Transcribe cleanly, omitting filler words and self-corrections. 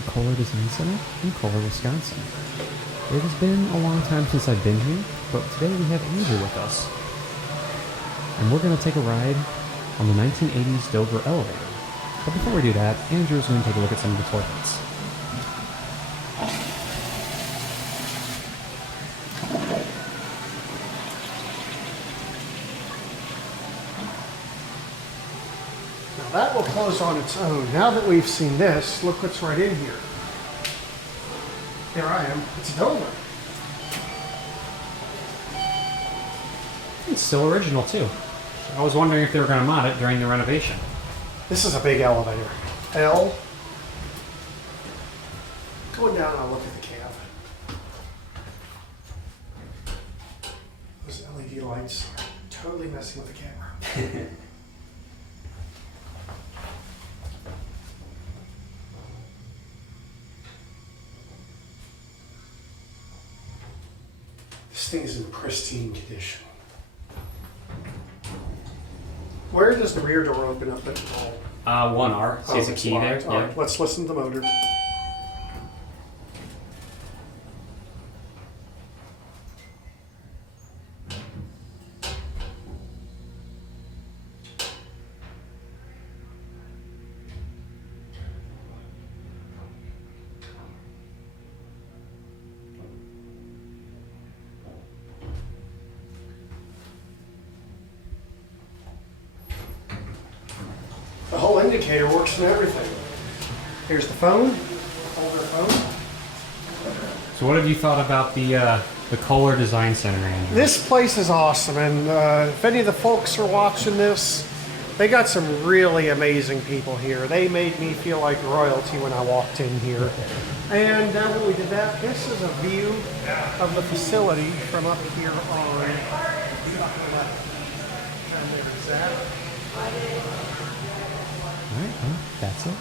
the Kohler Design Center in Kohler, Wisconsin. It has been a long time since I've been here, but today we have Andrew with us. And we're going to take a ride on the 1980s Dover elevator. But before we do that, Andrew's going to take a look at some of the toilets. That will close on its own. Now that we've seen this, look what's right in here. Here I am. It's Dover. It's still original, too. I was wondering if they were going to mod it during the renovation. This is a big elevator. L. Going down, I'll look at the cab. Those LED lights are totally messing with the camera. This thing is in pristine condition. Where does the rear door open up at all? 1R. See, it's a key there. All right, let's listen to the motor. The whole indicator works and everything. Here's the phone. Hold our phone. So what have you thought about the Kohler Design Center, Andrew? This place is awesome, and if any of the folks are watching this, they got some really amazing people here. They made me feel like royalty when I walked in here. And when we did that, this is a view of the facility from up here on. All right, well, that's it.